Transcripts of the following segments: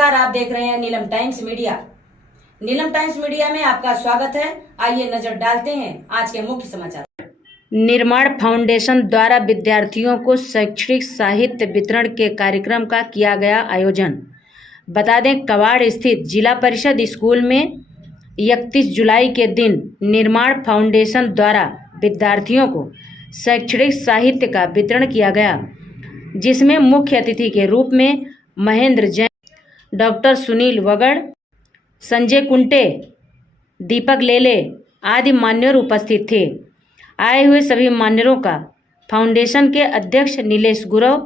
नमस्कार, आप देख रहे हैं Neelam times media. Neelam times media में आपका स्वागत है। आइए नजर डालते हैं आज के मुख्य समाचार। निर्माण फाउंडेशन द्वारा विद्यार्थियों को शैक्षणिक साहित्य वितरण के कार्यक्रम का किया गया आयोजन। बता दें, कवाड़ स्थित जिला परिषद स्कूल में 31 जुलाई के दिन निर्माण फाउंडेशन द्वारा विद्यार्थियों को शैक्षणिक साहित्य का वितरण किया गया, जिसमें मुख्य अतिथि के रूप में महेंद्र जैन, डॉक्टर सुनील वगड़, संजय कुंटे, दीपक लेले आदि मान्यवर उपस्थित थे। आए हुए सभी मान्यवरों का फाउंडेशन के अध्यक्ष नीलेश गुरव,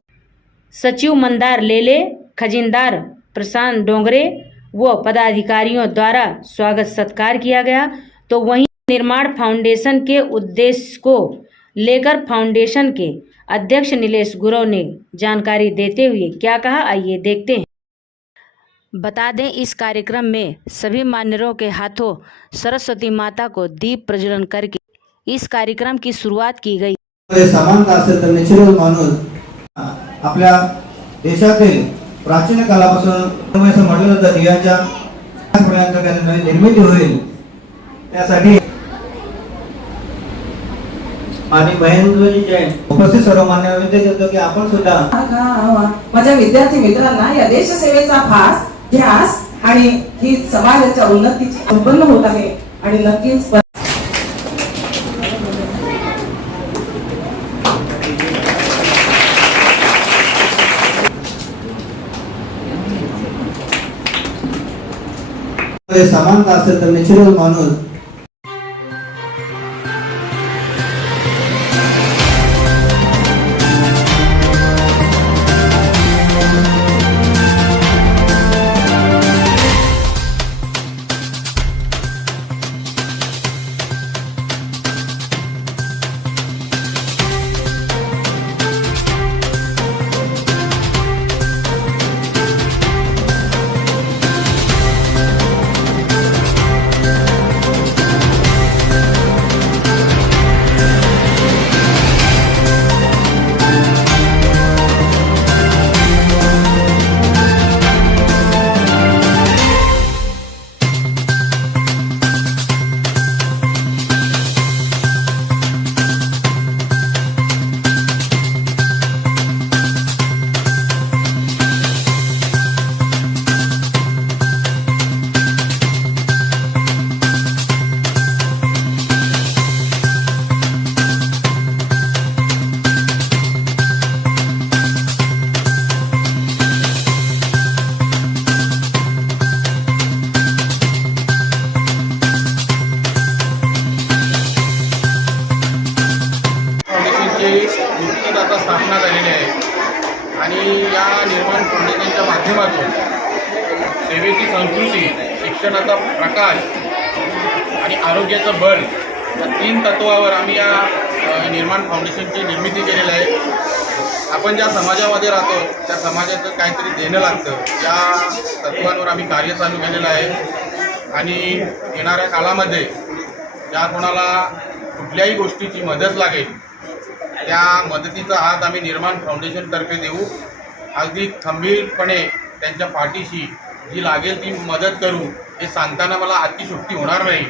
सचिव मंदार लेले, खजिनदार प्रशांत डोंगरे व पदाधिकारियों द्वारा स्वागत सत्कार किया गया। तो वहीं निर्माण फाउंडेशन के उद्देश्य को लेकर फाउंडेशन के अध्यक्ष नीलेश गुरव ने जानकारी देते हुए क्या कहा, आइए देखते हैं। बता दें, इस कार्यक्रम में सभी मान्यवरों के हाथों सरस्वती माता को दीप प्रज्वलन करके इस कार्यक्रम की शुरुआत की गई। समानता असेल तर निश्चितच माणूस आपल्या देशातील प्राचीन काळापासून असं म्हटलं जातं दिव्यांच्या पर्यंत निर्मिती होईल, त्यासाठी आणि महेंद्रजी जैन उपस्थित सर्व मान्यवर विनंती करतो की आपण सुद्धा माझ्या विद्यार्थी मित्रांना या देश सेवेचा फास ध्यास आणि ही समाजाच्या उन्नतीची संपन्न होत आहे आणि नक्कीच समानता असेल तर निश्चितच माणूस आता स्थापना झालेली आहे आणि या निर्माण फाउंडेशनच्या माध्यमातून सेवेची संस्कृती, शिक्षणाचा प्रकाश आणि आरोग्याचं बळ या 3 तत्वावर आम्ही या निर्माण फाउंडेशनची निर्मिती केलेली आहे। आपण ज्या समाजामध्ये राहतो त्या समाजाचं काहीतरी देणं लागतं, या तत्वांवर आम्ही कार्य चालू केलेलं आहे आणि येणाऱ्या काळामध्ये ज्या कोणाला कुठल्याही गोष्टीची मदत लागेल त्या मदतीचा हात आम्ही निर्माण फाउंडेशनतर्फे देऊ। अगदी खंबीरपणे त्यांच्या पाठीशी जी लागेल ती मदत करू, हे सांगताना मला अतिशयोक्ती होणार नाही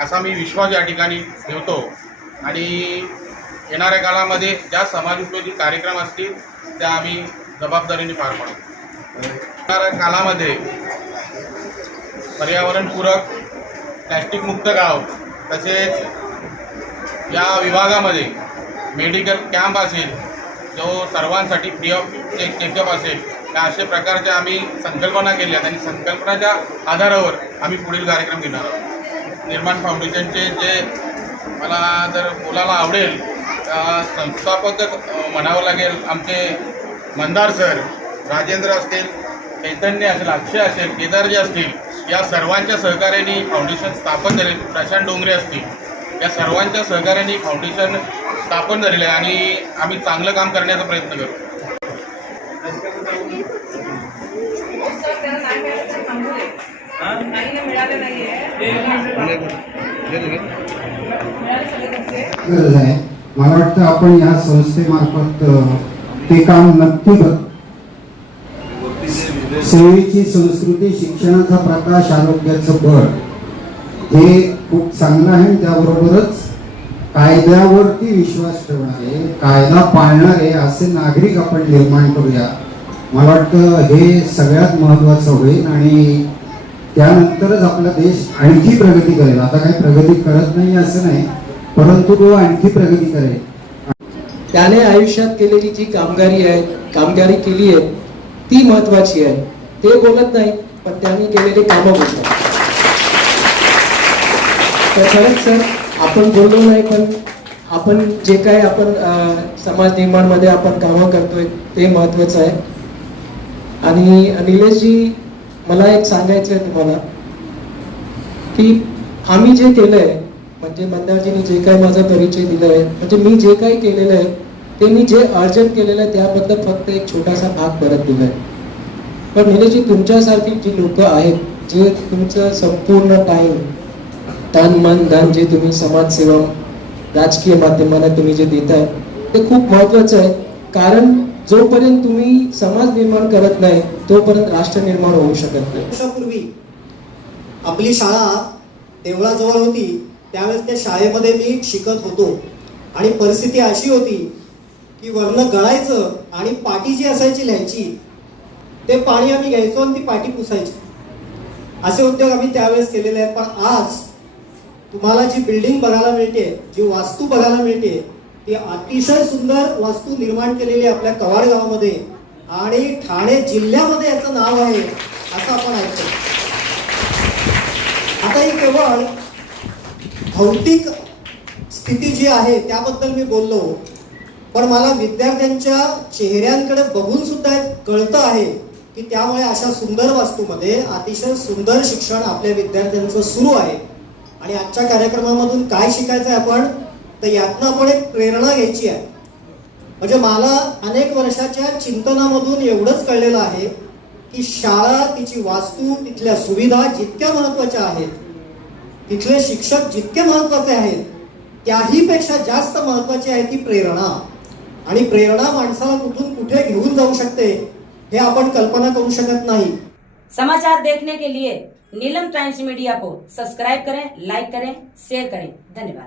असा मी विश्वास या ठिकाणी ठेवतो आणि येणाऱ्या काळामध्ये ज्या समाजोपयोगी कार्यक्रम असतील त्या आम्ही जबाबदारीने पार पाडू। येणाऱ्या काळामध्ये पर्यावरणपूरक प्लॅस्टिकमुक्त गाव, तसेच या विभागामध्ये मेडिकल कॅम्प असेल जो सर्वांसाठी फ्री ऑफ चेकअप असेल, या अशा प्रकारच्या आम्ही संकल्पना केल्या आणि संकल्पनाच्या आधारावर आम्ही पुढील कार्यक्रम घेणार आहोत। निर्माण फाउंडेशनचे जे मला जर बोलायला आवडेल संस्थापकच म्हणावं लागेल, आमचे मंदार सर, राजेंद्र असतील, चैतन्य असेल, अक्षय असेल, केदारजी असतील, या सर्वांच्या सहकार्याने फाउंडेशन स्थापन झाले। प्रशांत डोंगरे असतील, या सर्वांच्या सहकार्याने फाउंडेशन स्थापन झालेलं आहे आणि आम्ही चांगलं काम करण्याचा प्रयत्न करू। मला वाटतं आपण या संस्थेमार्फत ते काम नक्की सेवेची संस्कृती, शिक्षणाचा प्रकाश, आरोग्याचं बळ हे खूप चांगलं आहे. त्याबरोबरच कायद्यावरती विश्वास ठेवणारे, कायदा पाळणारे असे नागरिक आपण निर्माण करूया. मला वाटतं हे सगळ्यात महत्त्वाचं होईल आणि त्यानंतरच आपला देश आणखी प्रगती करेल. आता काही प्रगती करत नाही असं नाही, परंतु तो आणखी प्रगती करेल. त्याने आयुष्यात केलेली जी कामगिरी केली आहे ती महत्वाची आहे. ते बोलत नाही, पण त्यांनी केलेले कामं बोलतात. तर खरंच सर, आपण बोललो नाही, पण आपण जे काही आपण समाज निर्माणमध्ये आपण कामं करतोय ते महत्वाचं आहे. आणि निलेशजी, मला एक सांगायचं आहे तुम्हाला की आम्ही जे केलंय, म्हणजे मंदारजींनी जे काही माझा परिचय दिलाय, म्हणजे मी जे काही केलेलं आहे ते मी जे अर्जन केलेलं आहे त्याबद्दल फक्त एक छोटासा भाग परत दिलाय. पण निलेशजी, तुमच्यासारखी जी लोक आहेत, जे तुमचं संपूर्ण टाइम, तन मन धन जे तुम्ही समाजसेवा राजकीय माध्यमांना तुम्ही जे देताय ते खूप महत्वाचं आहे. कारण जोपर्यंत तुम्ही समाज निर्माण करत नाही तोपर्यंत राष्ट्र निर्माण होऊ शकत नाही. वर्षापूर्वी आपली शाळा देवळाजवळ होती. त्यावेळेस त्या शाळेमध्ये मी शिकत होतो आणि परिस्थिती अशी होती की वरनं गळायचं आणि पाटी जी असायची लिहायची ते पाणी आम्ही घ्यायचो आणि ती पाटी पुसायची. असे उद्योग आम्ही त्यावेळेस केलेले आहेत. पण आज तुम्हाला जी बिल्डिंग बघायला मिळते, जी वास्तू बघायला मिळते, ती अतिशय सुंदर वास्तू निर्माण केलेली आपल्या कवाड गावामध्ये आणि ठाणे जिल्ह्यामध्ये याचं नाव आहे असं आपण ऐकतो. आता ही केवळ भौतिक स्थिती जी आहे त्याबद्दल मी बोललो, पण मला विद्यार्थ्यांच्या चेहऱ्यांकडे बघून सुद्धा कळतं आहे की त्यामुळे अशा सुंदर वास्तूमध्ये अतिशय सुंदर शिक्षण आपल्या विद्यार्थ्यांचं सुरू आहे. आणि आजच्या कार्यक्रमामधून काय शिकायचं आहे आपण, तर यातनं आपण एक प्रेरणा घ्यायची आहे. म्हणजे मला अनेक वर्षाच्या चिंतनामधून एवढंच कळलेलं आहे की शाळा, तिची वास्तू, तिथल्या सुविधा जितक्या महत्त्वाच्या आहेत, तिथले शिक्षक जितके महत्त्वाचे आहेत, त्याही पेक्षा जास्त महत्त्वाची आहे ती प्रेरणा. आणि प्रेरणा माणसाला कुठून कुठे घेऊन जाऊ शकते हे आपण कल्पना करू शकत नाही. समाचार देखने के लिए नीलम टाइम्स मीडिया को सब्सक्राइब करें, लाइक करें, शेयर करें. धन्यवाद.